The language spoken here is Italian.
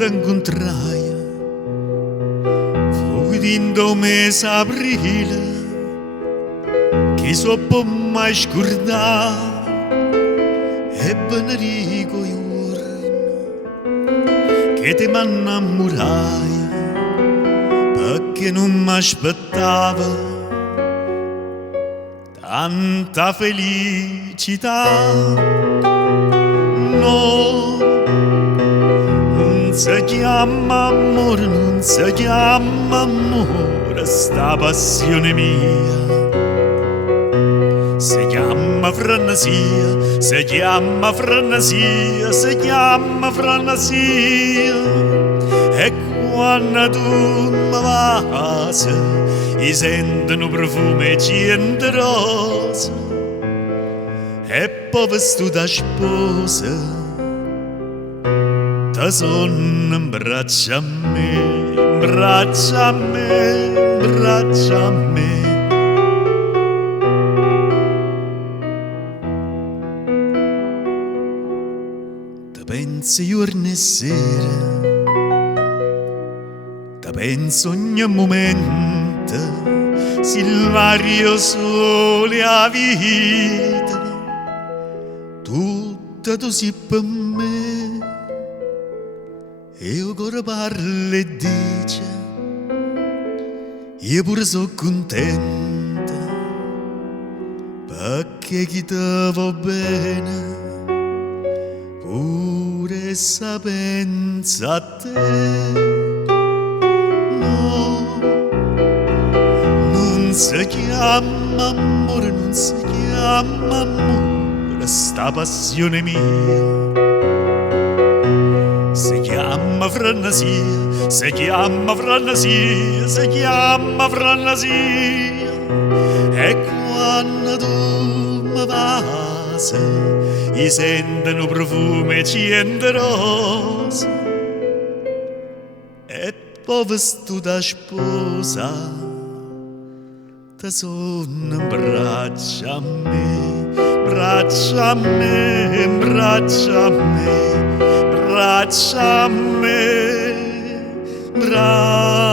t'incontraia fu dentro mese aprile che so può mai scordare e benedico giorno che ti m'innamorai perché non mi aspettava tanta felicità. No, non si chiama amore, non si chiama amore sta passione mia. Si chiama frenesia, si chiama frenesia, si chiama frenesia. E quando tu mi passi, i sentono profumo e cento rose. E poi vestito da sposa, ti sono in braccio a me, in braccio a me, in braccio a me. Penso giorno e sera, ti penso ogni momento, Silvario sole a vita, tutta tu sei per me, e io ancora parlo e dice, io pure sono contenta, perché chi ti va bene, pure sa pensa a te. No, non si chiama amore, non si chiama amore sta passione mia. Si chiama frenesia, si chiama frenesia, si chiama frenesia. E quando tu mi passi, i sentono profumo e cento rose. E poi vestito da sposa, ti sono in braccio a me, braccio a me, braccio a me, braccio a me, braccio.